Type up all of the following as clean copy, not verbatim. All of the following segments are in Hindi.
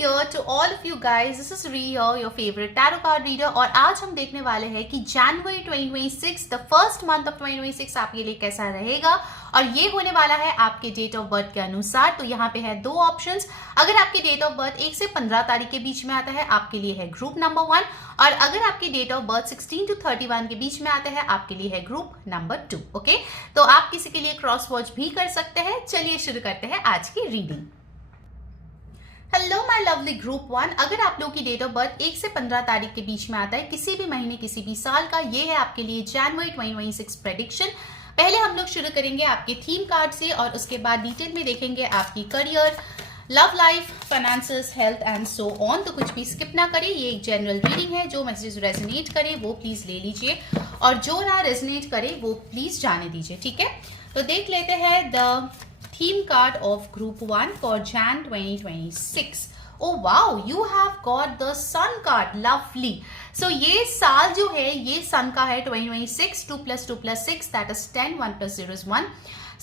year to all of you guys. This is Ree here, your favorite tarot card reader. और आज हम देखने वाले हैं कि जनवरी 2026, the first month of 2026 आपके लिए कैसा रहेगा, और ये होने वाला है आपके डेट ऑफ बर्थ के अनुसार। तो यहाँ पे है दो ऑप्शंस। अगर आपके डेट ऑफ बर्थ 1 से 15 तारीख के बीच में आता है, आपके लिए है ग्रुप नंबर 1, और अगर आपके डेट ऑफ बर्थ 16 to 31 के बीच में आता है, आपके लिए है ग्रुप नंबर 2। ओके, तो आप किसी के लिए क्रॉस वॉच भी कर सकते हैं। चलिए शुरू करते हैं आज की reading. Hello my lovely group 1, अगर आप लोग की डेट ऑफ बर्थ 1 से 15 तारीख के बीच में आता है, किसी भी महीने किसी भी साल का, ये है आपके लिए जनवरी 2026 प्रेडिक्शन। पहले हम लोग शुरू करेंगे आपके थीम कार्ड से, और उसके बाद डिटेल में देखेंगे आपकी career, love life, finances, health and so on. तो कुछ भी स्किप ना करें, ये एक जनरल रीडिंग है। जो मैसेजेस रेजोनेट करे वो प्लीज ले लीजिए, और जो ना रेजोनेट करे वो प्लीज जाने दीजिए, ठीक है। तो देख लेते हैं the theme card of group 1 for Jan 2026. Oh wow, you have got the sun card. Lovely. So ये साल जो है ये sun का है 2026, 2 + 2 + 6 that is 10, 1 + 0 is 1.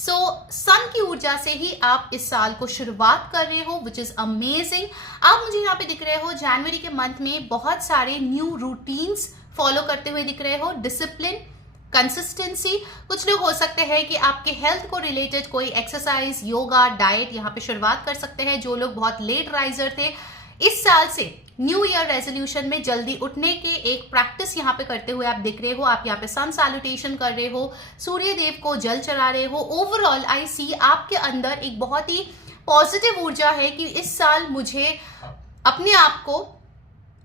So sun की ऊर्जा से ही आप इस साल को शुरुआत कर रहे हो, which is amazing. आप मुझे यहाँ पे दिख रहे हो जनवरी के मंथ में बहुत सारे न्यू रूटीन्स फॉलो करते हुए दिख रहे हो, डिसिप्लिन, कंसिस्टेंसी। कुछ लोग हो सकते हैं कि आपके हेल्थ को रिलेटेड कोई एक्सरसाइज, योगा, डाइट यहाँ पे शुरुआत कर सकते हैं। जो लोग बहुत लेट राइजर थे, इस साल से न्यू ईयर रेजोल्यूशन में जल्दी उठने के एक प्रैक्टिस यहाँ पे करते हुए आप दिख रहे हो। आप यहाँ पे सन सैल्यूटेशन कर रहे हो, सूर्य देव को जल चढ़ा रहे हो। ओवरऑल आई सी आपके अंदर एक बहुत ही पॉजिटिव ऊर्जा है कि इस साल मुझे अपने आप को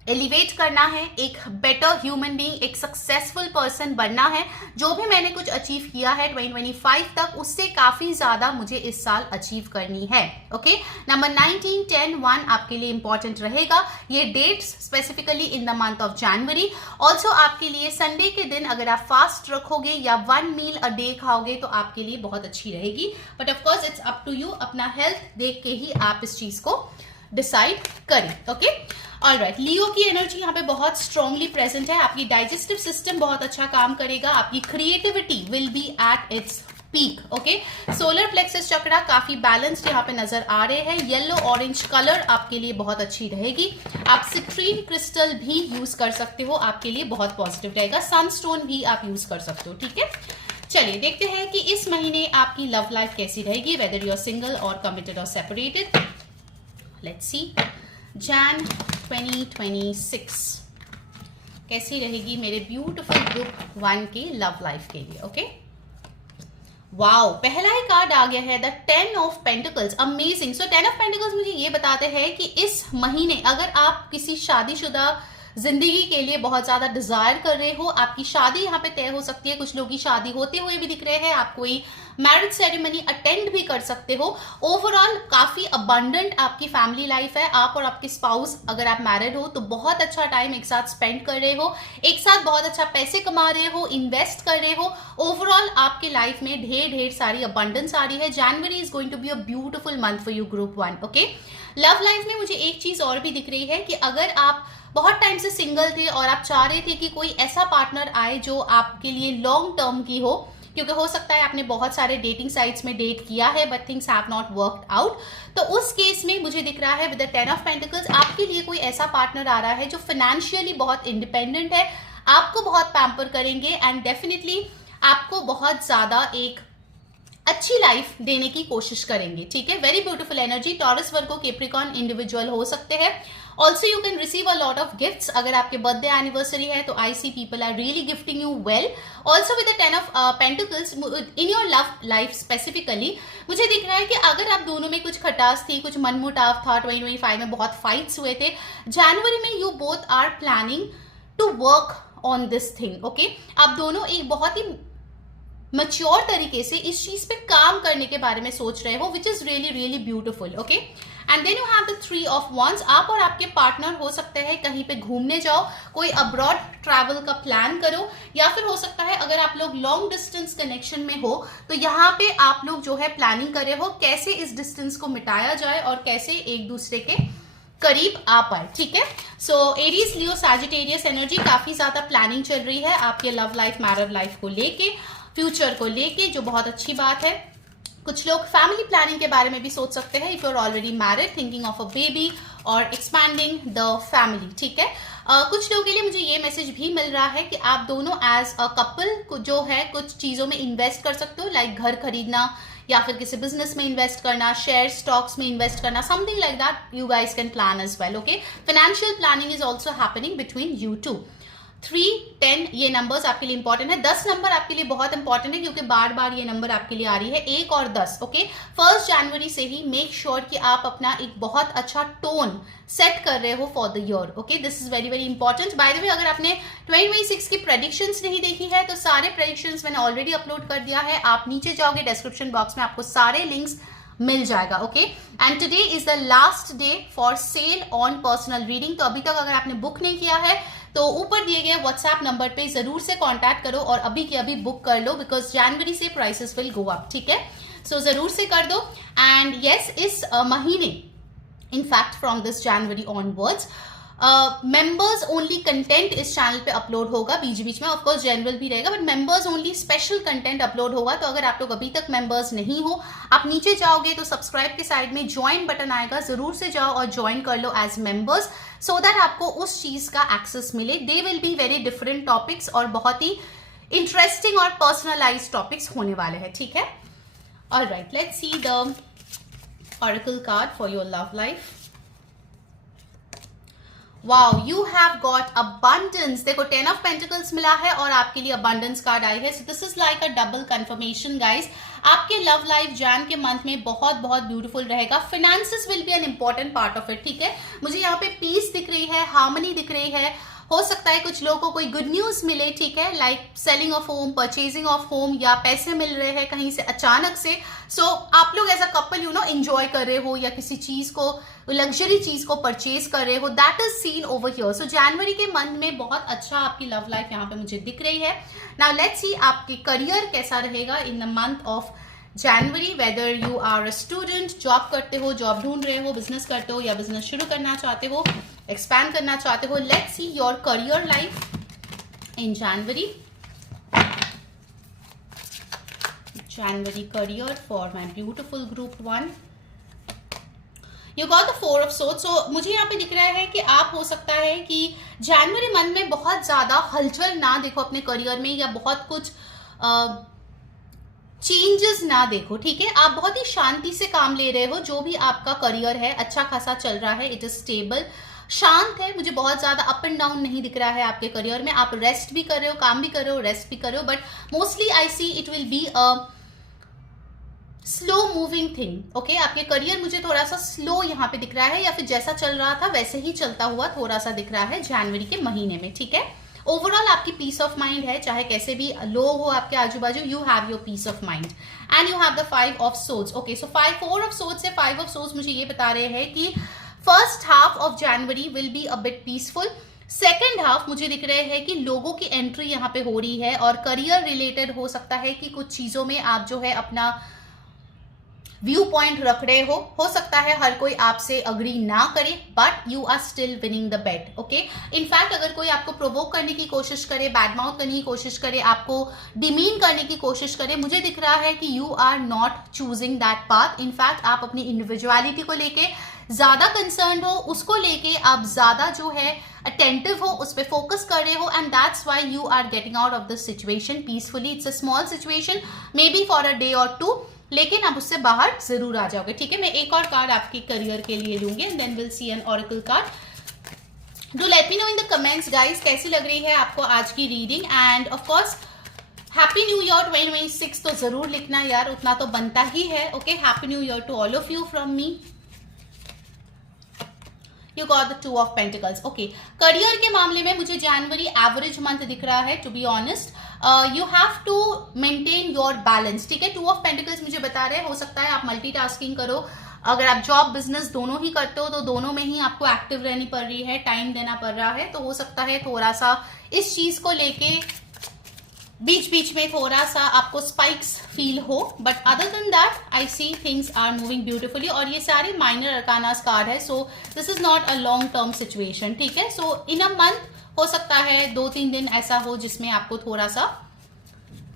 एलिवेट करना है, एक बेटर ह्यूमन बीइंग, एक सक्सेसफुल पर्सन बनना है। जो भी मैंने कुछ अचीव किया है 2025 तक, उससे काफी ज्यादा मुझे इस साल अचीव करनी है। ओके, नंबर 19, 10, 1 आपके लिए इंपॉर्टेंट रहेगा। ये dates specifically in the month of January. Also आपके लिए संडे के दिन अगर आप फास्ट रखोगे या 1 मील अ डे खाओगे तो आपके लिए बहुत अच्छी रहेगी। But of course it's up to you, अपना हेल्थ देख के ही आप इस चीज को डिसाइड करें। Okay, alright. लियो की एनर्जी यहाँ पे बहुत स्ट्रांगली प्रेजेंट है। आपकी डाइजेस्टिव सिस्टम बहुत अच्छा काम करेगा, आपकी creativity will be at its peak. Okay, solar plexus chakra काफी बैलेंस्ड यहाँ पे नजर आ रहे हैं। येलो ऑरेंज कलर आपके लिए बहुत अच्छी रहेगी। आप सिट्रीन क्रिस्टल भी यूज कर सकते हो, आपके लिए बहुत पॉजिटिव रहेगा। सनस्टोन भी आप यूज कर सकते हो, ठीक है। चलिए देखते हैं कि इस महीने आपकी लव लाइफ कैसी रहेगी, वेदर यू आर सिंगल और कमिटेड और सेपरेटेड। लेट्स सी Jan 2026 कैसी रहेगी मेरे ब्यूटीफुल ग्रुप 1 की लव लाइफ के लिए। ओके, वाओ, पहला ही कार्ड आ गया है the 10 of pentacles. Amazing. So 10 of pentacles मुझे ये बताते हैं कि इस महीने अगर आप किसी शादीशुदा जिंदगी के लिए बहुत ज्यादा डिजायर कर रहे हो, आपकी शादी यहाँ पे तय हो सकती है। कुछ लोगों की शादी होते हुए भी दिख रहे हैं। आप कोई मैरिज सेरेमनी अटेंड भी कर सकते हो। ओवरऑल काफी अबंडेंट आपकी फैमिली लाइफ है। आप और आपके स्पाउस, अगर आप मैरिड हो तो बहुत अच्छा टाइम एक साथ स्पेंड कर रहे हो, एक साथ बहुत अच्छा पैसे कमा रहे हो, इन्वेस्ट कर रहे हो। ओवरऑल आपके लाइफ में ढेर सारी अबंडेंस आ रही है। January is going to be a beautiful month for you group 1। Okay, love life में मुझे एक चीज और भी दिख रही है कि अगर आप बहुत टाइम से सिंगल थे और आप चाह रहे थे कि कोई ऐसा पार्टनर आए जो आपके लिए लॉन्ग टर्म की हो, क्योंकि हो सकता है आपने बहुत सारे डेटिंग साइट्स में डेट किया है but things have not worked out, तो उस केस में मुझे दिख रहा है विद द 10 ऑफ पेंटिकल्स आपके लिए कोई ऐसा पार्टनर आ रहा है जो फाइनेंशियली बहुत इंडिपेंडेंट है, आपको बहुत पैम्पर करेंगे एंड डेफिनेटली आपको बहुत ज्यादा एक अच्छी लाइफ देने की कोशिश करेंगे, ठीक है। Very beautiful energy. Taurus, Virgo, Capricorn individual हो सकते हैं। Also you can receive a lot of gifts. अगर आपके बर्थडे एनिवर्सरी है तो I see people are really gifting you well. Also with the 10 of pentacles in your love life specifically मुझे दिख रहा है कि अगर आप दोनों में कुछ खटास थी, कुछ मनमुटाव था, 2025 में बहुत फाइट्स हुए थे, जनवरी में you both are planning to work on this thing. Okay, आप दोनों एक बहुत ही मैच्योर तरीके से इस चीज पे काम करने के बारे में सोच रहे हो, which is really beautiful. Okay, and then you have the 3 of wands। आप और आपके पार्टनर हो सकते हैं कहीं पे घूमने जाओ, कोई अब्रॉड ट्रैवल का प्लान करो, या फिर हो सकता है अगर आप लोग लॉन्ग डिस्टेंस कनेक्शन में हो तो यहाँ पे आप लोग जो है प्लानिंग कर रहे हो कैसे इस डिस्टेंस को मिटाया जाए और कैसे एक दूसरे के करीब आ पाए, ठीक है। सो एरीज, लियो, सैजिटेरियस एनर्जी, काफी ज्यादा प्लानिंग चल रही है आपके लव लाइफ, मैरिड लाइफ को लेके, फ्यूचर को लेके, जो बहुत अच्छी बात है। कुछ लोग फैमिली प्लानिंग के बारे में भी सोच सकते हैं। If you are already married, thinking of a baby, और एक्सपैंडिंग द फैमिली, ठीक है। कुछ लोगों के लिए मुझे ये मैसेज भी मिल रहा है कि आप दोनों एज अ कपल जो है कुछ चीज़ों में इन्वेस्ट कर सकते हो, लाइक घर खरीदना या फिर किसी बिजनेस में इन्वेस्ट करना, शेयर स्टॉक्स में इन्वेस्ट करना, something like that you guys can plan as well, okay. Financial planning is also happening between you two. 3, 10 ये नंबर्स आपके लिए इंपॉर्टेंट है। 10 नंबर आपके लिए बहुत इंपॉर्टेंट है क्योंकि बार बार ये नंबर आपके लिए आ रही है, 1 और 10, ओके। 1 जनवरी से ही मेक श्योर कि आप अपना एक बहुत अच्छा टोन सेट कर रहे हो for the year, okay. This is very very important. By the way, अगर आपने 2026 की प्रेडिक्शंस नहीं देखी है तो सारे प्रेडिक्शंस मैंने ऑलरेडी अपलोड कर दिया है। आप नीचे जाओगे, डिस्क्रिप्शन बॉक्स में आपको सारे लिंक्स मिल जाएगा, okay. And today is the last day for sale on personal reading. तो अभी तक अगर आपने बुक नहीं किया है तो ऊपर दिए गए व्हाट्सएप नंबर पे जरूर से कांटेक्ट करो और अभी के अभी बुक कर लो, बिकॉज जनवरी से प्राइसेस विल गो अप, ठीक है। सो जरूर से कर दो। एंड यस, इस महीने in fact from this January onwards members only content इस चैनल पे अपलोड होगा बीच बीच में, ऑफकोर्स जनरल भी रहेगा, but members only special content upload होगा। तो अगर आप लोग अभी तक मेंबर्स नहीं हो, आप नीचे जाओगे तो सब्सक्राइब के साइड में ज्वाइन बटन आएगा, जरूर से जाओ और ज्वाइन कर लो एज मेंबर्स, सो दैट आपको उस चीज का एक्सेस मिले। दे will be very different topics और बहुत ही इंटरेस्टिंग और पर्सनलाइज टॉपिक्स होने वाले हैं, ठीक है। Alright, let's see the oracle card for your love life. Wow, you have got abundance. देखो 10 ऑफ पेंटिकल्स मिला है और आपके लिए अबंडेंस कार्ड आई है। So this is like a double confirmation guys. आपके लव लाइफ जैन के मंथ में बहुत बहुत ब्यूटीफुल रहेगा। Finances will be an important part of it, ठीक है। मुझे यहाँ पे पीस दिख रही है, हार्मनी दिख रही है। हो सकता है कुछ लोगों को कोई गुड न्यूज मिले, ठीक है, like selling of home, purchasing of home, या पैसे मिल रहे हैं कहीं से अचानक से। सो आप लोग as a couple you know enjoy कर रहे हो या किसी चीज को, लग्जरी चीज को परचेज कर रहे हो, that is seen over here. So जनवरी के मंथ में बहुत अच्छा आपकी लव लाइफ यहाँ पे मुझे दिख रही है। नाउ लेट्स सी आपकी करियर कैसा रहेगा in the month of January. Whether you are a student, job करते हो, जॉब ढूंढ रहे हो, बिजनेस करते हो या बिजनेस शुरू करना चाहते हो, एक्सपैंड करना चाहते हो। Let's see your career life in January. January career for my beautiful group 1। You got the 4 of swords. So मुझे यहाँ पे दिख रहा है कि आप हो सकता है कि जनवरी मंथ में बहुत ज्यादा हलचल ना देखो अपने करियर में, या बहुत कुछ चेंजेस ना देखो, ठीक है। आप बहुत ही शांति से काम ले रहे हो। जो भी आपका करियर है अच्छा खासा चल रहा है, इट इज स्टेबल, शांत है। मुझे बहुत ज्यादा अप एंड डाउन नहीं दिख रहा है आपके करियर में। आप रेस्ट भी कर रहे हो, काम भी कर रहे हो, रेस्ट भी कर रहे हो, but mostly I see it will be a slow moving thing, okay. आपके करियर मुझे थोड़ा सा स्लो यहाँ पे दिख रहा है, या फिर जैसा चल रहा था वैसे ही चलता हुआ थोड़ा सा दिख रहा है जनवरी के महीने में, ठीक है। ओवरऑल आपकी पीस ऑफ माइंड है, चाहे कैसे भी लो हो आपके आजू बाजू, you have your peace of mind. And you have the 5 of swords, okay. So 4 of swords से 5 ऑफ सोर्ड्स मुझे ये बता रहे हैं कि first half of January will be a bit peaceful. Second half मुझे दिख रहे हैं कि लोगों की एंट्री यहाँ पे हो रही है, और करियर रिलेटेड हो सकता है कि कुछ चीजों में आप जो है अपना व्यू पॉइंट रख रहे हो सकता है हर कोई आपसे अग्री ना करे, but you are still winning the bet, okay. In fact अगर कोई आपको प्रोवोक करने की कोशिश करे, बैड माउथ करने की कोशिश करे, आपको डिमीन करने की कोशिश करे, मुझे दिख रहा है कि you are not choosing that path. In fact आप अपनी इंडिविजुअलिटी को लेके ज्यादा कंसर्न हो, उसको लेके आप ज्यादा जो है अटेंटिव हो, उस पर फोकस कर रहे हो, and that's why you are getting out of this situation peacefully. It's a small situation, maybe for a day और 2, लेकिन आप उससे बाहर जरूर आ जाओगे, ठीक है। मैं एक और कार्ड आपके करियर के लिए लूंगी, and then will see an oracle card. Do let me know in the comments guys कैसी लग रही है आपको आज की reading. And of course happy new year 2026 तो जरूर लिखना यार, उतना तो बनता ही है, okay. Happy new year to all of you from me. You got the 2 of pentacles, okay. Career के मामले में मुझे जनवरी एवरेज मंथ दिख रहा है, to be honest. You have to maintain your balance, ठीक है। 2 ऑफ पेंटिकल्स मुझे बता रहे हैं हो सकता है आप मल्टीटास्किंग करो। अगर आप जॉब बिजनेस दोनों ही करते हो तो दोनों में ही आपको एक्टिव रहनी पड़ रही है, टाइम देना पड़ रहा है, तो हो सकता है थोड़ा सा इस चीज को लेके बीच बीच में थोड़ा सा आपको स्पाइक्स फील हो, but other than that I see things are moving beautifully. और ये सारे माइनर अरकानास कार्ड है, so this is not a long term situation, ठीक है। सो इन अ मंथ हो सकता है 2-3 दिन ऐसा हो जिसमें आपको थोड़ा सा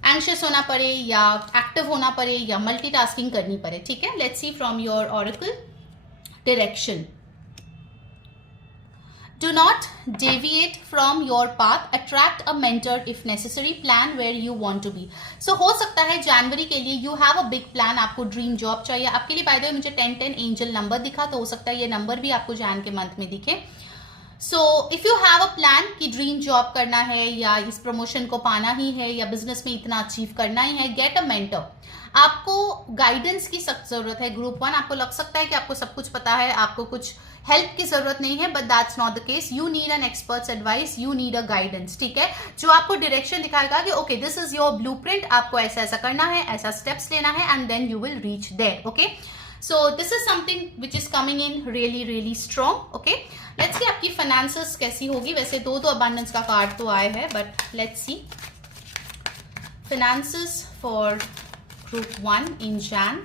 एंशियस होना पड़े, या एक्टिव होना पड़े, या मल्टीटास्किंग करनी पड़े, ठीक है। Let's see from your oracle direction. Do not deviate from your path. Attract a mentor if necessary. Plan where you want to be. So हो सकता है जनवरी के लिए you have a big plan. आपको ड्रीम जॉब चाहिए. आपके लिए बाय द वे मुझे 10-10 एंजल नंबर दिखा, तो हो सकता है ये नंबर भी आपको जैन के मंथ में दिखे. सो if you have a plan कि ड्रीम जॉब करना है या इस प्रमोशन को पाना ही है या बिजनेस में इतना अचीव करना ही है, गेट अ मेंटर. आपको गाइडेंस की सख्त जरूरत है. ग्रुप 1 आपको लग सकता है कि आपको सब कुछ पता है, आपको कुछ हेल्प की जरूरत नहीं है, but that's not the case. You need an expert's advice, you need a guidance. ठीक है, जो आपको डायरेक्शन दिखाएगा कि okay this is your blueprint, आपको ऐसा ऐसा करना है, ऐसा स्टेप्स लेना है, and then you will reach there. Okay, so this is something which is coming in really really strong. Okay, let's see आपकी फाइनेंसेस कैसी होगी. वैसे दो अबंडेंस का कार्ड तो आए हैं, but let's see finances for group 1 in Jan.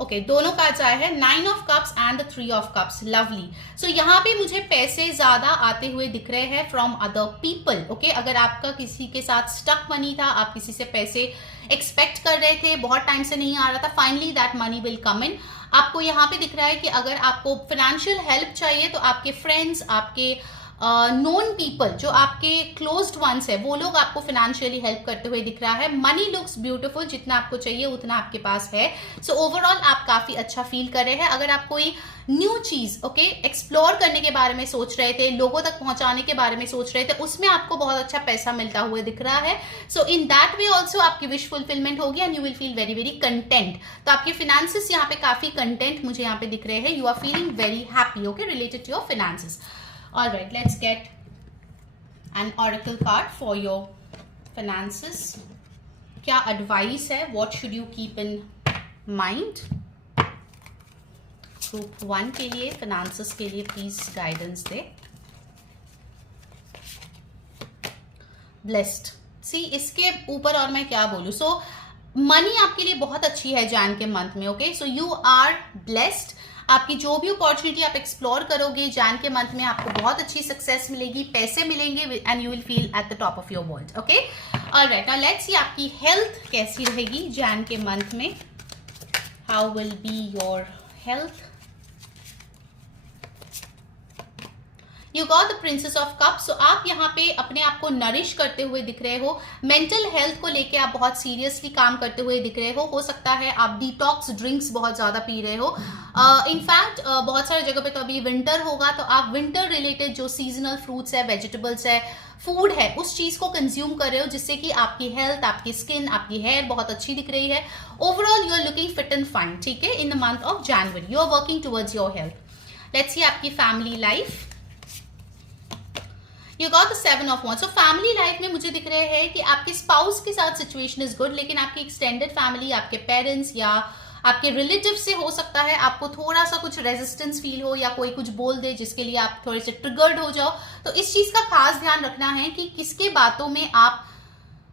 Okay, दोनों कार्ड्स आए हैं, 9 of cups and 3 of cups. Lovely. So यहाँ पे मुझे पैसे ज्यादा आते हुए दिख रहे हैं फ्रॉम अदर पीपल. ओके, अगर आपका किसी के साथ स्टक मनी था, आप किसी से पैसे एक्सपेक्ट कर रहे थे, बहुत टाइम से नहीं आ रहा था, finally that money will come in. आपको यहाँ पे दिख रहा है कि अगर आपको फाइनेंशियल हेल्प चाहिए तो आपके फ्रेंड्स, आपके नोन पीपल, जो आपके क्लोज्ड वंस है, वो लोग आपको फाइनेंशियली हेल्प करते हुए दिख रहा है. मनी लुक्स ब्यूटीफुल, जितना आपको चाहिए उतना आपके पास है. सो ओवरऑल आप काफी अच्छा फील कर रहे हैं. अगर आप कोई न्यू चीज ओके एक्सप्लोर करने के बारे में सोच रहे थे, लोगों तक पहुंचाने के बारे में सोच रहे थे, उसमें आपको बहुत अच्छा पैसा मिलता हुआ दिख रहा है. सो इन दैट वे ऑल्सो आपकी विश फुलफिलमेंट होगी and you will feel very very content. तो आपके फाइनेंसेस यहाँ पे काफी कंटेंट मुझे यहाँ पे दिख रहे हैं. You are feeling very happy okay related to your finances. All right, let's get an oracle card for your finances. क्या advice है? What should you keep in mind? Group 1 के लिए, finances के लिए please guidance they. Blessed. See, इसके ऊपर और मैं क्या बोलूँ? So, मनी आपके लिए बहुत अच्छी है जैन के मंथ में. Okay, so you are blessed. आपकी जो भी अपॉर्चुनिटी आप एक्सप्लोर करोगे जैन के मंथ में, आपको बहुत अच्छी सक्सेस मिलेगी, पैसे मिलेंगे, and you will feel at the top of your world. Okay, alright, now let's see आपकी हेल्थ कैसी रहेगी जैन के मंथ में. How will be your health? You got the princess of cups. So आप यहाँ पे अपने आप को नरिश करते हुए दिख रहे हो. मेंटल हेल्थ को लेके आप बहुत सीरियसली काम करते हुए दिख रहे हो सकता है आप डिटॉक्स ड्रिंक्स बहुत ज्यादा पी रहे हो. इनफैक्ट बहुत सारी जगह पे तो अभी विंटर होगा, तो आप विंटर रिलेटेड जो सीजनल फ्रूट्स है, वेजिटेबल्स है, फूड है, उस चीज को कंज्यूम कर रहे हो, जिससे कि आपकी हेल्थ, आपकी स्किन, आपकी हेयर बहुत अच्छी दिख रही है. Overall you are looking fit and fine. ठीक है, in the month of January you are working towards your health. Let's see आपकी family life. You got the 7 of wands. So family life में मुझे दिख रहे हैं कि आपके स्पाउस के साथ सिचुएशन इज गुड, लेकिन आपकी एक्सटेंडेड फैमिली, आपके पेरेंट्स या आपके रिलेटिव से हो सकता है आपको थोड़ा सा कुछ रेजिस्टेंस फील हो, या कोई कुछ बोल दे जिसके लिए आप थोड़े से ट्रिगर्ड हो जाओ. तो इस चीज का खास ध्यान रखना है कि किसके बातों में आप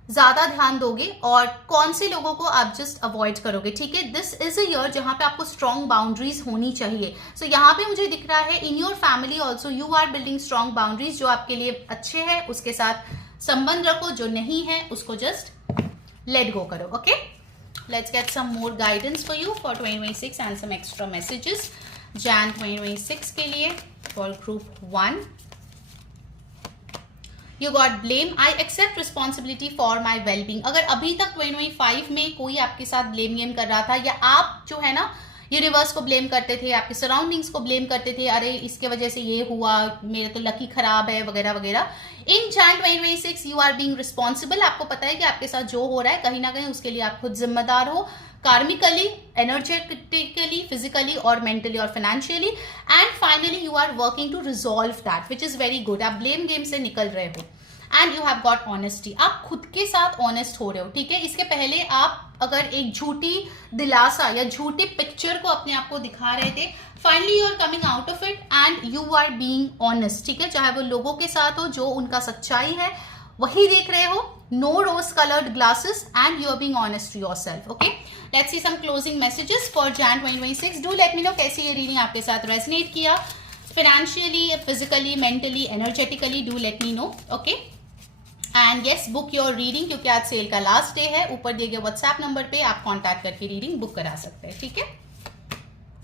ज्यादा ध्यान दोगे और कौन से लोगों को आप जस्ट अवॉइड करोगे. ठीक है, दिस इज अ ईयर जहां पे आपको स्ट्रॉन्ग बाउंड्रीज होनी चाहिए. सो यहाँ पे मुझे दिख रहा है in your family also you are building strong boundaries. जो आपके लिए अच्छे हैं उसके साथ संबंध रखो, जो नहीं है उसको जस्ट लेट गो करो. Okay, let's get some more guidance for you for 2026 and some extra messages Jan 2026 के लिए for group 1. You got blame. I accept responsibility for my well-being. अगर अभी तक 2025 में कोई आपके साथ ब्लेम गेम कर रहा था, या आप जो है ना यूनिवर्स को ब्लेम करते थे, आपके सराउंडिंग्स को ब्लेम करते थे, अरे इसके वजह से ये हुआ, मेरे तो लकी खराब है वगैरह वगैरह, in Jan 2026 you are being responsible. आपको पता है कि आपके साथ जो हो रहा है कहीं ना कहीं उसके लिए आप खुद जिम्मेदार हो, कार्मिकली, एनर्जेटिकली, फिजिकली और मेंटली और financially. And finally you are working to resolve that, which is very good. आप ब्लेम गेम से निकल रहे हो and you have got honesty. आप खुद के साथ ऑनेस्ट हो रहे हो. ठीक है, इसके पहले आप अगर एक झूठी दिलासा या झूठी पिक्चर को अपने आप को दिखा रहे थे, finally you are coming out of it and you are being honest. ठीक है, चाहे वो लोगों के साथ हो, जो उनका सच्चाई है वही देख रहे हो. No rose coloured glasses and you are being honest to yourself. Okay, let's see some closing messages for Jan 2026. Do let me know कैसी ये रीडिंग आपके साथ रेजोनेट किया, financially, physically, mentally, energetically. Do let me know. Okay, and yes, book your reading, क्योंकि आज सेल का लास्ट डे है. ऊपर दिए गए व्हाट्सएप नंबर पे आप कांटेक्ट करके रीडिंग बुक करा सकते हैं. ठीक है,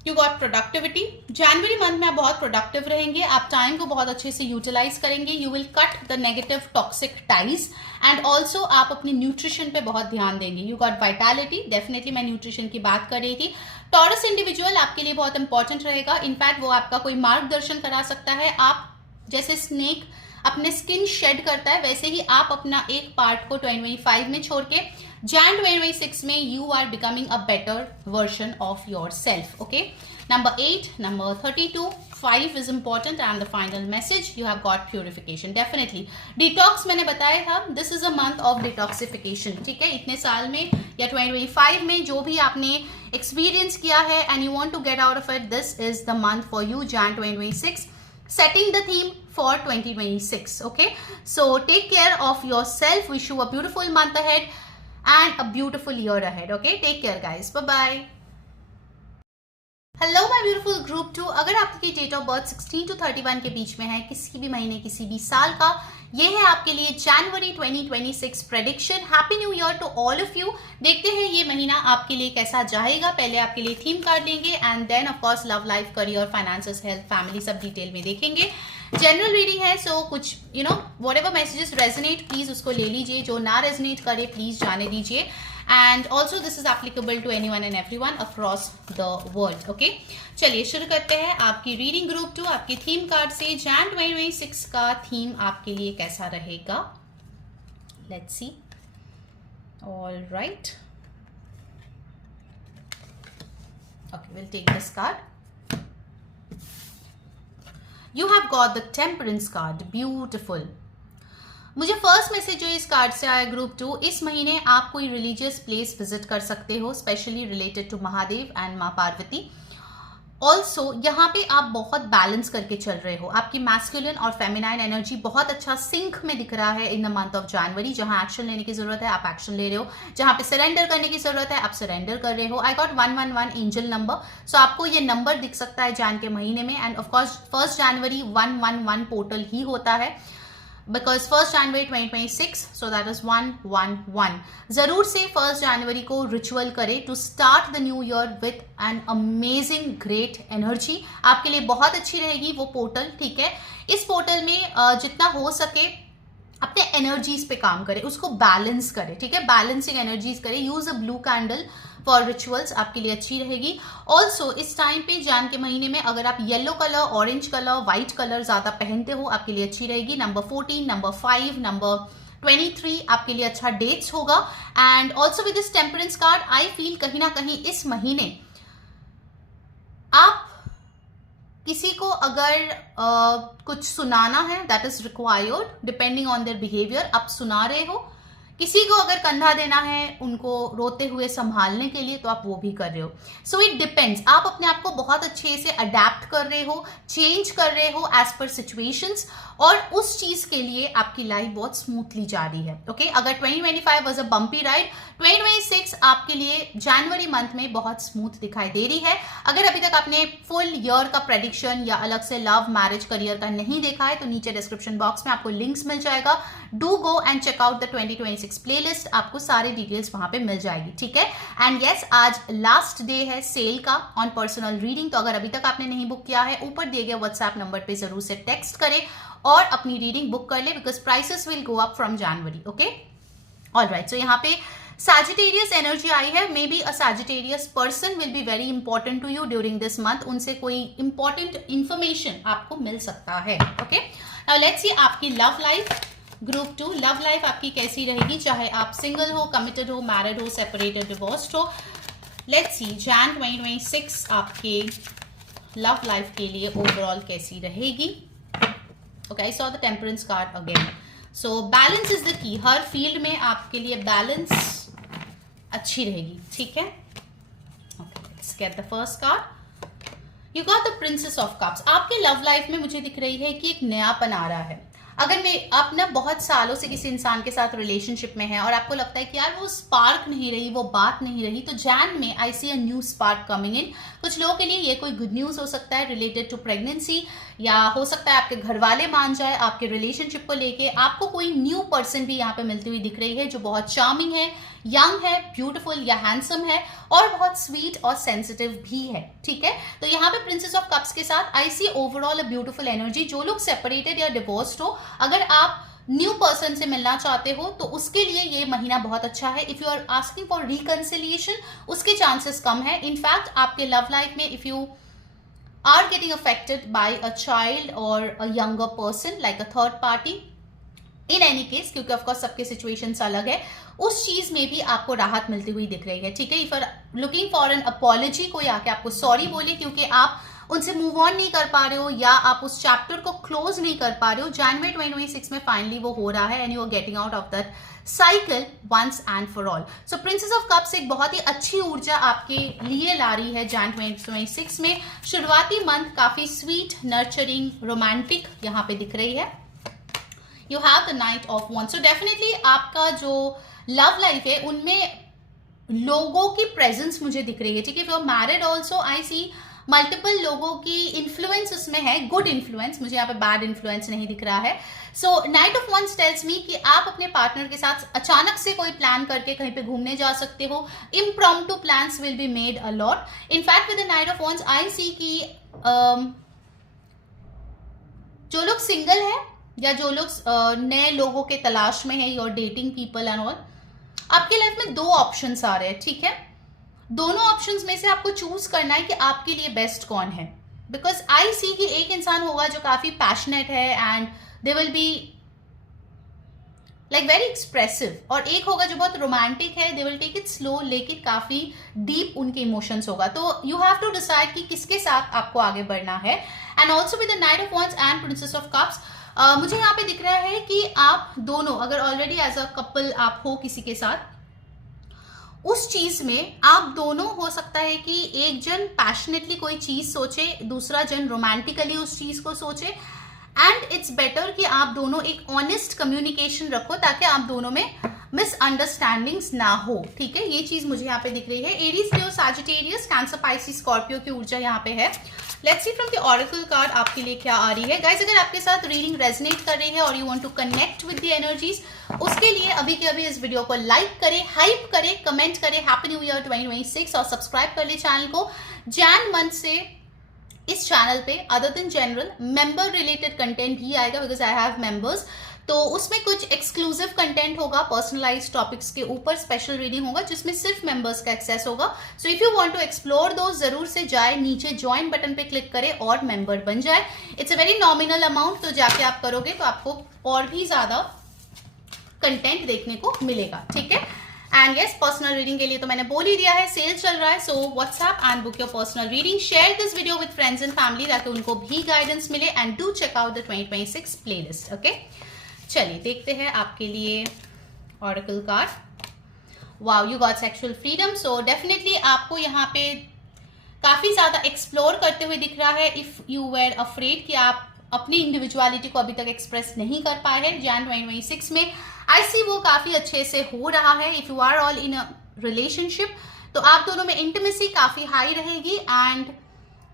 you got productivity. January month में आप बहुत प्रोडक्टिव रहेंगे, आप टाइम को बहुत अच्छे से यूटिलाइज करेंगे। You will cut the negative toxic ties and also आप अपने न्यूट्रिशन पे बहुत ध्यान देंगे। यू गॉट वाइटैलिटी, डेफिनेटली मैं न्यूट्रिशन की बात कर रही थी। टॉरस इंडिविजुअल आपके लिए बहुत इंपॉर्टेंट रहेगा, इनफैक्ट वो आपका कोई मार्गदर्शन करा सकता है। आप जैसे स्नेक अपने स्किन शेड करता है, वैसे ही आप अपना एक पार्ट को 2025 में छोड़ के Jan 2026 में you are becoming a better version of yourself. Okay. Number 8, number 32, 5 is important and the final message you have got purification. Definitely. Detox मैंने बताया था, this is a month of detoxification. ठीक है, इतने साल में या 2025 में जो भी आपने experience किया है and you want to get out of it, this is the month for you, Jan 2026. Setting the theme for 2026. Okay, so take care of yourself. Wish you a beautiful month ahead and a beautiful year ahead. Okay, take care guys. Bye bye. Hello my beautiful group 2, अगर आपकी डेट ऑफ बर्थ 16 to 31 के बीच में है, किसी भी महीने किसी भी साल का, ये है आपके लिए जनवरी 2026 prediction. Happy new year to all of you. देखते हैं ये महीना आपके लिए कैसा जाएगा। पहले आपके लिए थीम कार्ड लेंगे and then of course love, life, career, finances, health, family सब डिटेल में देखेंगे। जनरल रीडिंग है, सो कुछ व्हाटएवर मैसेजेस रेजोनेट प्लीज उसको ले लीजिए, जो ना रेजोनेट करे प्लीज जाने दीजिए। And also this is applicable to anyone and everyone across the world. Okay, चलिए शुरू करते हैं आपकी रीडिंग ग्रुप 2 आपके थीम कार्ड से। Jan 2026 का थीम आपके लिए कैसा रहेगा, let's see. All right, okay, will take this card. You have got the temperance card, beautiful. मुझे फर्स्ट मैसेज जो इस कार्ड से आया ग्रुप 2, इस महीने आप कोई रिलीजियस प्लेस विजिट कर सकते हो, specially related to Mahadev and Maa Parvati. Also यहाँ पे आप बहुत बैलेंस करके चल रहे हो, आपकी मैस्कुलिन और फेमिनाइन एनर्जी बहुत अच्छा सिंक में दिख रहा है इन द मंथ ऑफ जनवरी। जहाँ एक्शन लेने की जरूरत है आप एक्शन ले रहे हो, जहाँ पे सरेंडर करने की जरूरत है आप सरेंडर कर रहे हो। आई गॉट 111 एंजल नंबर, सो आपको ये नंबर दिख सकता है जैन के महीने में। एंड ऑफकोर्स 1 जनवरी 111 पोर्टल ही होता है, बिकॉज 1 जनवरी 2026, सो दैट इज 111। जरूर से 1 जनवरी को रिचुअल करें to start the new year with an amazing great energy. आपके लिए बहुत अच्छी रहेगी वो पोर्टल। ठीक है, इस पोर्टल में जितना हो सके अपने एनर्जीज पे काम करें, उसको बैलेंस करें। ठीक है, बैलेंसिंग एनर्जीज करें। Use a blue candle for rituals, आपके लिए अच्छी रहेगी। ऑल्सो इस टाइम पे जैन के महीने में अगर आप yellow colour, orange colour, white colour ज्यादा पहनते हो आपके लिए अच्छी रहेगी। नंबर 14, नंबर 5, नंबर 23 आपके लिए अच्छा डेट्स होगा। And also with this temperance card I feel कहीं ना कहीं इस महीने आप किसी को अगर कुछ सुनाना है, that is required depending on their behaviour, आप सुना रहे हो। किसी को अगर कंधा देना है उनको रोते हुए संभालने के लिए, तो आप वो भी कर रहे हो। सो इट डिपेंड्स, आप अपने आप को बहुत अच्छे से अडेप्ट कर रहे हो, चेंज कर रहे हो एज पर सिचुएशंस, और उस चीज के लिए आपकी लाइफ बहुत स्मूथली जा रही है। ओके, अगर 2025 वाज अ बम्पी राइड, 2026 आपके लिए जनवरी मंथ में बहुत स्मूथ दिखाई दे रही है। अगर अभी तक आपने फुल ईयर का प्रेडिक्शन या अलग से लव, मैरिज, करियर का नहीं देखा है, तो नीचे डिस्क्रिप्शन बॉक्स में आपको लिंक्स मिल जाएगा। Do go and check out the 2026 playlist, आपको सारे डिटेल्स वहां पे मिल जाएगी। ठीक है, एंड यस, आज लास्ट डे है सेल का ऑन पर्सनल रीडिंग, तो अगर अभी तक आपने नहीं बुक किया है, ऊपर दिए गए व्हाट्सएप नंबर पे जरूर से टेक्स्ट करें और अपनी रीडिंग बुक कर ले, because prices will go up from January. Okay, alright, so यहाँ पे Sagittarius एनर्जी आई है। May be a Sagittarius person will be very important to you during this month, उनसे कोई इंपॉर्टेंट इंफॉर्मेशन आपको मिल सकता है। ओके, नाउ लेट्स सी आपकी love life group 2। Love life आपकी कैसी रहेगी, चाहे आप सिंगल हो, कमिटेड हो, मैरिड हो, सेपरेटेड, डिवोर्स्ड हो। लेट्स सी Jan 2026 आपके लव लाइफ के लिए ओवरऑल कैसी रहेगी। Okay, I saw the temperance card again. So balance is the key, her field में आपके लिए बैलेंस अच्छी रहेगी। ठीक है, okay, let's get the first card. You got the princess of cups. आपके लव लाइफ में मुझे दिख रही है कि एक नयापन आ रहा है। अगर मैं आप ना बहुत सालों से किसी इंसान के साथ रिलेशनशिप में है और आपको लगता है कि यार वो स्पार्क नहीं रही, वो बात नहीं रही, तो जैन में I see a new spark coming in. कुछ लोगों के लिए ये कोई गुड न्यूज हो सकता है रिलेटेड टू प्रेगनेंसी, या हो सकता है आपके घर वाले मान जाए आपके रिलेशनशिप को लेके। आपको कोई न्यू पर्सन भी यहाँ पे मिलती हुई दिख रही है जो बहुत चार्मिंग है, यंग है, ब्यूटीफुल या हैंडसम है और बहुत स्वीट और सेंसिटिव भी है, ठीक है। तो यहाँ पे प्रिंसेस ऑफ कप्स के साथ आई सी ओवरऑल अ ब्यूटीफुल एनर्जी। जो लोग सेपरेटेड या डिवोर्स्ड हो, अगर आप न्यू पर्सन से मिलना चाहते हो तो उसके लिए ये महीना बहुत अच्छा है। If you are asking for reconciliation, उसके चांसेस कम है। इनफैक्ट आपके लव लाइफ में if you are getting affected by a child or a younger person like a third party, in any case, क्योंकि ऑफ कोर्स सबके सिचुएशंस अलग है, उस चीज में भी आपको राहत मिलती हुई दिख रही है, ठीक है। If are looking for an apology, कोई आके आपको सॉरी बोले क्योंकि आप उनसे मूव ऑन नहीं कर पा रहे हो या आप उस चैप्टर को क्लोज नहीं कर पा रहे हो, जनवरी 2026 में फाइनली वो हो रहा है and you are getting out of that cycle once and for all. So princess of cups एक बहुत ही अच्छी ऊर्जा आपके लिए ला रही है जैन 2026 में। शुरुआती मंथ काफी स्वीट, नर्चरिंग, रोमांटिक यहाँ पे दिख रही है। You have the knight of wands, so definitely आपका जो लव लाइफ है उनमें लोगों की प्रेजेंस मुझे दिख रही है, ठीक है। If you are married also I see multiple लोगों की इन्फ्लुएंस उसमें है, गुड इन्फ्लुएंस, मुझे यहाँ पे बैड इन्फ्लुएंस नहीं दिख रहा है। So knight of wands tells me कि आप अपने पार्टनर के साथ अचानक से कोई प्लान करके कहीं पे घूमने जा सकते हो। Impromptu plans will be made a lot. In fact with the knight of wands I see कि जो लोग सिंगल है या जो लोग नए लोगों के तलाश में है, your dating people and all, आपके लाइफ में दो ऑप्शंस आ रहे हैं, ठीक है। दोनों ऑप्शंस में से आपको चूज करना है कि आपके लिए बेस्ट कौन है। बिकॉज आई सी कि एक इंसान होगा जो काफी पैशनेट है and they will be like very expressive, और एक होगा जो बहुत रोमांटिक है, they will take it slow, लेकिन काफी डीप उनके इमोशंस होगा। तो यू हैव टू डिसाइड कि किसके साथ आपको आगे बढ़ना है। And also with the knight of wands and princess of cups मुझे यहाँ पे दिख रहा है कि आप दोनों अगर ऑलरेडी एज अ कपल आप हो किसी के साथ, उस चीज में आप दोनों हो सकता है कि एक जन पैशनेटली कोई चीज सोचे, दूसरा जन रोमांटिकली उस चीज को सोचे, एंड इट्स बेटर कि आप दोनों एक ऑनेस्ट कम्युनिकेशन रखो ताकि आप दोनों में मिसअंडरस्टैंडिंग्स ना हो, ठीक है। ये चीज मुझे यहाँ पे दिख रही है। एरीज, लियो, सैजिटेरियस, कैंसर, पाइसिस, स्कॉर्पियो की ऊर्जा यहाँ पे है। Let's see from the oracle card आपके लिए क्या आ रही है। गाइस, अगर आपके साथ रीडिंग रेजोनेट कर रही है और you want to connect with the energies, उसके लिए अभी के अभी इस वीडियो को लाइक करें, हाइप करें, कमेंट करें हैप्पी न्यू ईयर 2026 और सब्सक्राइब कर ले चैनल को। जैन मंथ से इस चैनल पे other than general member related content भी आएगा, बिकॉज आई हैव मेंबर्स, तो उसमें कुछ एक्सक्लूसिव कंटेंट होगा, पर्सनलाइज्ड टॉपिक्स के ऊपर स्पेशल रीडिंग होगा जिसमें सिर्फ मेंबर्स का एक्सेस होगा। So if you want to explore दो, जरूर से जाए, नीचे ज्वाइन बटन पे क्लिक करें और मेंबर बन जाए। It's a very nominal amount, तो जाके आप करोगे तो आपको और भी ज्यादा कंटेंट देखने को मिलेगा, ठीक है। एंड यस, पर्सनल रीडिंग के लिए तो मैंने बोल ही दिया है, सेल चल रहा है, so WhatsApp and book your personal reading. Share this video with friends and family ताकि उनको भी गाइडेंस मिले, and do check out the 2026 playlist, okay. चलिए देखते हैं आपके लिए oracle card. Wow, you got sexual freedom, so definitely आपको यहाँ पे काफी ज्यादा एक्सप्लोर करते हुए दिख रहा है। इफ यू वेर अफ्रेड कि आप अपनी इंडिविजुअलिटी को अभी तक एक्सप्रेस नहीं कर पाए हैं, जैन 2026 में आई सी वो काफी अच्छे से हो रहा है। If you are all in a relationship तो आप दोनों में इंटिमेसी काफी हाई रहेगी, एंड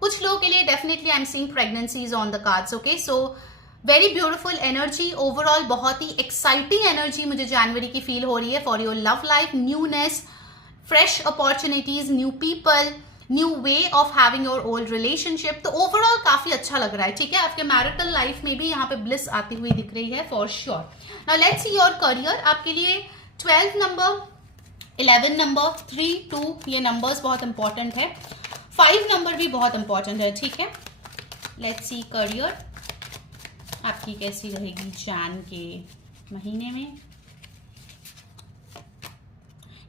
कुछ लोगों के लिए definitely I am seeing pregnancies on the cards, okay. So very beautiful energy, overall बहुत ही एक्साइटिंग एनर्जी मुझे जनवरी की फील हो रही है for your love life. Newness, fresh opportunities, new people, new way of having your old relationship, तो ओवरऑल काफी अच्छा लग रहा है, ठीक है। आपके मैरिटल लाइफ में भी यहाँ पे ब्लिस आती हुई दिख रही है for sure. Now let's see your career. आपके लिए 12 नंबर, 11 नंबर, 3, 2 ये नंबर्स बहुत इंपॉर्टेंट है, 5 नंबर भी बहुत इंपॉर्टेंट है, ठीक है। लेट्स सी करियर आपकी कैसी रहेगी जैन के महीने में।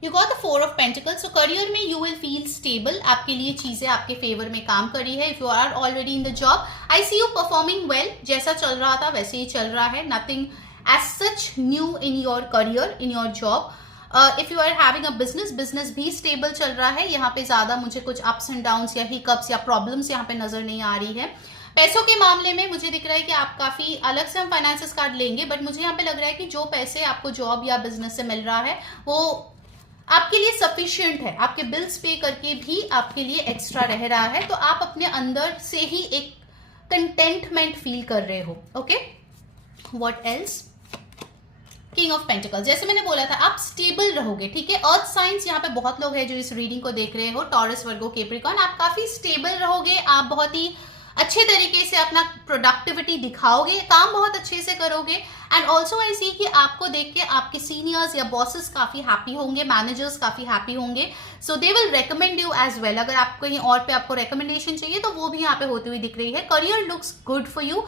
You got the 4 of pentacles, so career में यू विल फील स्टेबल, आपके लिए चीजें आपके फेवर में काम कर रही है। If you are already in the job, I see you performing well, जैसा चल रहा था वैसे ही चल रहा है, nothing as such new in your career, in your job. If you are having a business, business भी स्टेबल चल रहा है, यहाँ पे ज्यादा मुझे कुछ अप्स एंड डाउन्स या हिकअप्स या प्रॉब्लम्स यहाँ पे नजर नहीं आ रही है। पैसों के मामले में मुझे दिख रहा है कि आप काफी अलग से हम फाइनेंसिस कार्ड लेंगे, बट मुझे यहाँ पे लग रहा है कि जो पैसे आपको जॉब या बिजनेस से मिल रहा है वो आपके लिए सफिशिएंट है, आपके बिल्स पे करके भी आपके लिए एक्स्ट्रा रह रहा है, तो आप अपने अंदर से ही एक कंटेंटमेंट फील कर रहे हो। Okay, what else? King of pentacles, जैसे मैंने बोला था आप स्टेबल रहोगे, ठीक है। अर्थ साइंस यहाँ पे बहुत लोग हैं जो इस रीडिंग को देख रहे हो, टॉरस, वर्गो, कैप्रिकॉर्न, आप काफी स्टेबल रहोगे, आप बहुत ही अच्छे तरीके से अपना प्रोडक्टिविटी दिखाओगे, काम बहुत अच्छे से करोगे। एंड ऑल्सो आई सी कि आपको देख के आपके सीनियर्स या बॉसेस काफी हैप्पी होंगे, मैनेजर्स काफी हैप्पी होंगे, so they will recommend you as well. अगर आप कहीं और पे आपको रिकमेंडेशन चाहिए तो वो भी यहाँ पे होती हुई दिख रही है। Career looks good for you.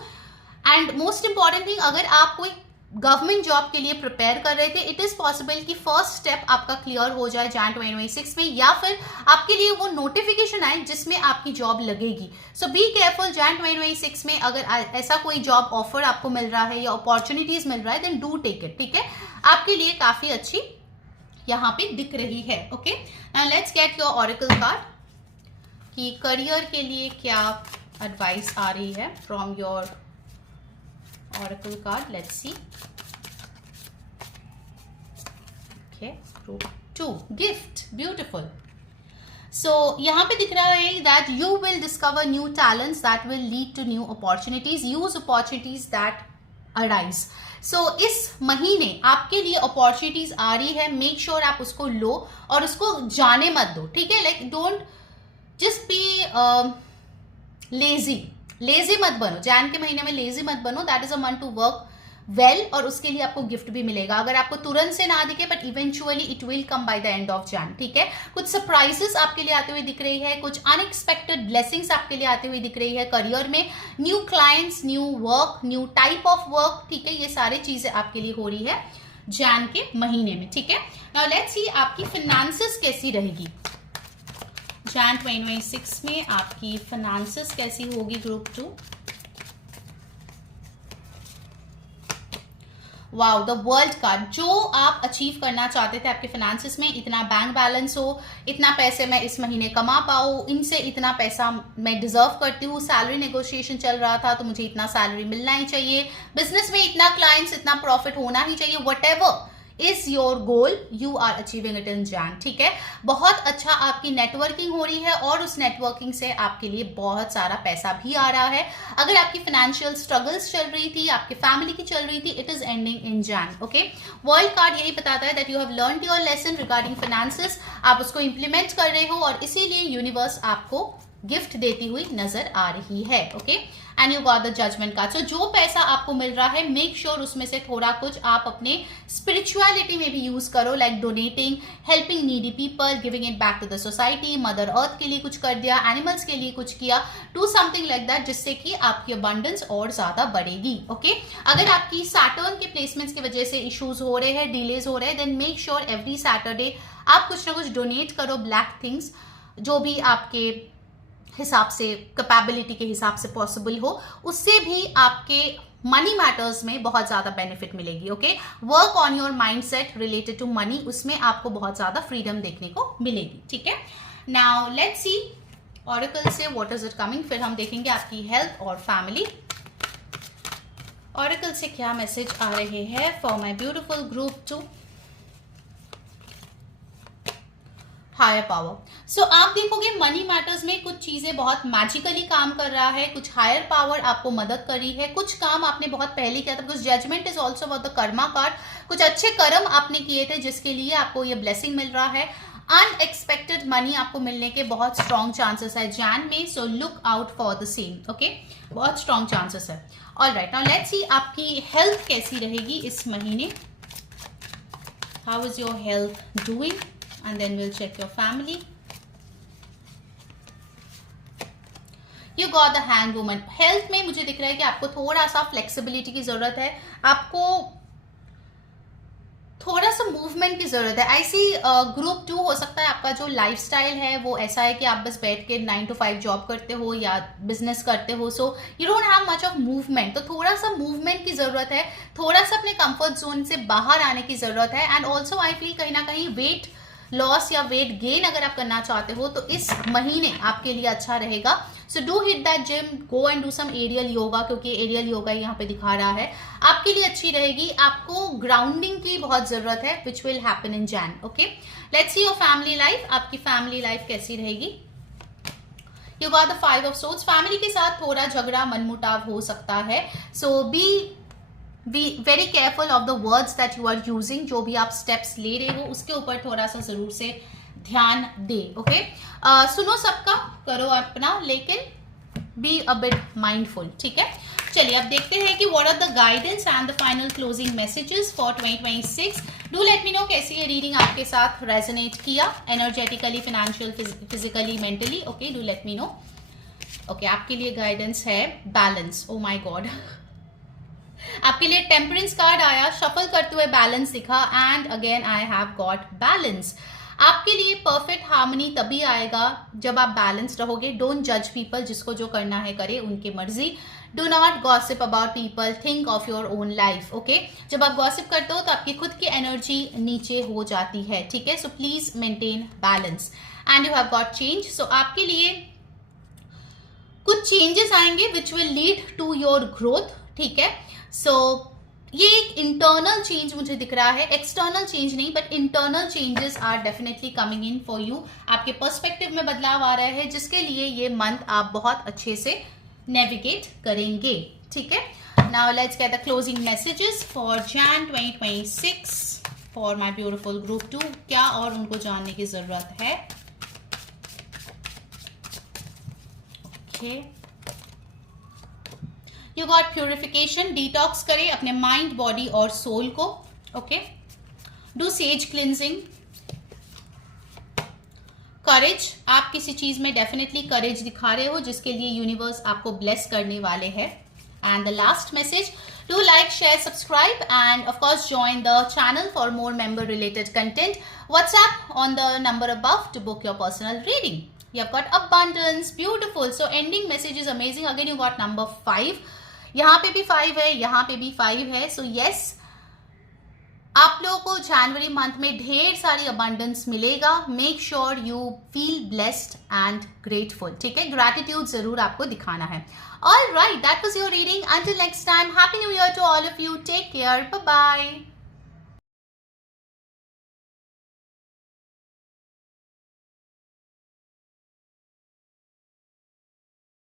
And most important thing, अगर आप कोई गवर्नमेंट जॉब के लिए प्रिपेयर कर रहे थे, इट इज पॉसिबल कि फर्स्ट स्टेप आपका क्लियर हो जाए जैन 2026 में, या फिर आपके लिए वो नोटिफिकेशन आए जिसमें आपकी जॉब लगेगी। सो बी केयरफुल जैन 2026 में, अगर ऐसा कोई जॉब ऑफर आपको मिल रहा है या अपॉर्चुनिटीज मिल रहा है, देन डू टेक इट, ठीक है। आपके लिए काफी अच्छी यहाँ पे दिख रही है। Okay, now let's get your oracle card कि करियर के लिए क्या एडवाइस आ रही है from your oracle card. Let's see. Okay, group 2, gift, beautiful. So यहाँ पे दिख रहा है that you will discover new talents that will lead to new opportunities. Use opportunities that arise. So इस महीने आपके लिए अपॉर्चुनिटीज आ रही है, मेक श्योर आप उसको लो और उसको जाने मत दो, ठीक है। Like don't just be lazy मत बनो, जैन के महीने में लेजी मत बनो। That is a month to work well, और उसके लिए आपको गिफ्ट भी मिलेगा। अगर आपको तुरंत से ना दिखे, but eventually it will come by the end of Jain, ठीक है। कुछ सरप्राइजेस आपके लिए आते हुए दिख रही है, कुछ अनएक्सपेक्टेड ब्लेसिंग्स आपके लिए आते हुए दिख रही है करियर में। New clients, new work, new type of work, ठीक है, ये सारी चीजें आपके लिए हो रही है जैन के महीने में, ठीक है। नाउ लेट्स सी आपकी फाइनेंसेस कैसी रहेगी जैन 2026 में, आपकी फाइनेंसेस कैसी होगी group 2। Wow, the world card. जो आप अचीव करना चाहते थे आपके फाइनेंसेस में, इतना बैंक बैलेंस हो, इतना पैसे मैं इस महीने कमा पाऊँ, इनसे इतना पैसा मैं डिजर्व करती हूँ, सैलरी नेगोशिएशन चल रहा था तो मुझे इतना सैलरी मिलना ही चाहिए, बिजनेस में इतना क्लाइंट्स, इतना प्रॉफिट होना ही चाहिए, whatever is your goal, you are achieving it in Jan, ठीक है। बहुत अच्छा आपकी नेटवर्किंग हो रही है और उस नेटवर्किंग से आपके लिए बहुत सारा पैसा भी आ रहा है। अगर आपकी फाइनेंशियल स्ट्रगल्स चल रही थी, आपकी फैमिली की चल रही थी, it is ending in Jan. Okay, world card यही बताता है that you have learned your lesson regarding finances, आप उसको इंप्लीमेंट कर रहे हो और इसीलिए यूनिवर्स आपको गिफ्ट देती हुई नजर आ रही है। Okay, and you got the judgement card. So जो पैसा आपको मिल रहा है, मेक श्योर उसमें से थोड़ा कुछ आप अपने स्पिरिचुअलिटी में भी यूज करो, like donating, helping needy people, giving it back to the society, mother earth के लिए कुछ कर दिया, एनिमल्स के लिए कुछ किया, डू समथिंग लाइक दैट, जिससे कि आपकी अबंडेंस और ज्यादा बढ़ेगी। ओके, अगर आपकी सैटर्न के प्लेसमेंट्स की वजह से इश्यूज हो रहे हैं, डिलेज हो रहे हैं, then make sure every Saturday आप कुछ ना कुछ डोनेट करो, ब्लैक थिंग्स, जो भी आपके हिसाब से, कैपेबिलिटी के हिसाब से पॉसिबल हो, उससे भी आपके मनी मैटर्स में बहुत ज्यादा बेनिफिट मिलेगी। Okay, work on your mindset related to money, उसमें आपको बहुत ज्यादा फ्रीडम देखने को मिलेगी, ठीक है। नाउ लेट्स सी ऑरेकल से व्हाट इज इट कमिंग, फिर हम देखेंगे आपकी हेल्थ और फैमिली। ऑरेकल से क्या मैसेज आ रहे हैं for my beautiful group 2। Higher power. So आप देखोगे मनी मैटर्स में कुछ चीजें बहुत मैजिकली काम कर रहा है, कुछ हायर पावर आपको मदद कर रही है, कुछ काम आपने बहुत पहले किया था, because judgement is also about the karma card. कुछ अच्छे कर्म आपने किए थे जिसके लिए आपको ये ब्लेसिंग मिल रहा है। अनएक्सपेक्टेड मनी आपको मिलने के बहुत स्ट्रॉन्ग चांसेस है जैन में, so look out for the same. Okay, बहुत स्ट्रॉन्ग चांसेस है। ऑलराइट, नाउ लेट्स सी आपकी हेल्थ कैसी रहेगी इस महीने। How is your health doing, and then we'll check your family. You got the Hanged Woman. Health में मुझे दिख रहा है कि आपको थोड़ा सा फ्लेक्सिबिलिटी की जरूरत है, आपको थोड़ा सा मूवमेंट की जरूरत है। ऐसी ग्रुप 2 हो सकता है आपका जो लाइफस्टाइल है वो ऐसा है कि आप बस बैठ के 9 to 5 जॉब करते हो या बिजनेस करते हो, so you don't have much of movement. तो थोड़ा सा मूवमेंट की जरूरत है, थोड़ा सा अपने कंफर्ट जोन से बाहर आने की जरूरत है। एंड ऑल्सो आई फील कहीं ना कहीं वेट लॉस या वेट गेन अगर आप करना चाहते हो तो इस महीने आपके लिए अच्छा रहेगा. So do hit that gym, go and do some aerial yoga, क्योंकि एरियल योगा यहाँ पे दिखा रहा है आपके लिए अच्छी रहेगी. आपको ग्राउंडिंग की बहुत जरूरत है which will happen in Jan. Okay, let's see your family life. आपकी फैमिली लाइफ कैसी रहेगी? You got the 5 of swords. Family के साथ थोड़ा झगड़ा मनमुटाव हो सकता है. So be very careful of the words that you are using. जो भी आप स्टेप्स ले रहे हो उसके ऊपर थोड़ा सा जरूर से ध्यान दे. ओके, सुनो सबका, करो अपना, लेकिन बी अ बिट माइंडफुल. ठीक है, चलिए अब देखते हैं कि what are the guidance and the final closing messages for 2026. Do let me know कैसी ये रीडिंग आपके साथ रेजोनेट किया, energetically, financial, physically, mentally. Okay, do let me know. Okay, आपके लिए गाइडेंस है बैलेंस. ओ माय गॉड, आपके लिए टेम्परेंस कार्ड आया, शफल करते हुए बैलेंस दिखा, and again I have got balance. आपके लिए परफेक्ट हार्मनी तभी आएगा जब आप बैलेंस रहोगे. डोंट जज पीपल, जिसको जो करना है करे, उनकी मर्जी. Do not gossip about people, think of your own life. Okay, जब आप गॉसिप करते हो तो आपकी खुद की एनर्जी नीचे हो जाती है. ठीक है, so please maintain balance. And you have got change. So आपके लिए कुछ चेंजेस आएंगे which will lead to your growth. ठीक है, सो ये एक इंटरनल चेंज मुझे दिख रहा है, एक्सटर्नल चेंज नहीं, but internal changes are definitely coming in for you. आपके पर्सपेक्टिव में बदलाव आ रहा है, जिसके लिए ये मंथ आप बहुत अच्छे से नेविगेट करेंगे. ठीक है, now let's get the closing messages for Jan 2026 for my beautiful group 2. क्या और उनको जानने की जरूरत है? Okay, you got purification. Detox करें अपने माइंड, बॉडी और सोल को. Okay, do sage cleansing. Courage, आप किसी चीज में डेफिनेटली करेज दिखा रहे हो, जिसके लिए यूनिवर्स आपको ब्लेस करने वाले हैं. And the last message, do like, share, subscribe and of course join the channel for more member related content. WhatsApp on the number above to book your personal reading. You have got abundance, beautiful. So ending message is amazing. Again you got number 5. यहाँ पे भी 5 है, यहाँ पे भी 5 है. So yes, आप लोगों को जनवरी मंथ में ढेर सारी abundance मिलेगा. Make sure you feel blessed and grateful. ठीक है, gratitude जरूर आपको दिखाना है. All right, that was your reading. Until next time, happy new year to all of you. Take care. Bye bye.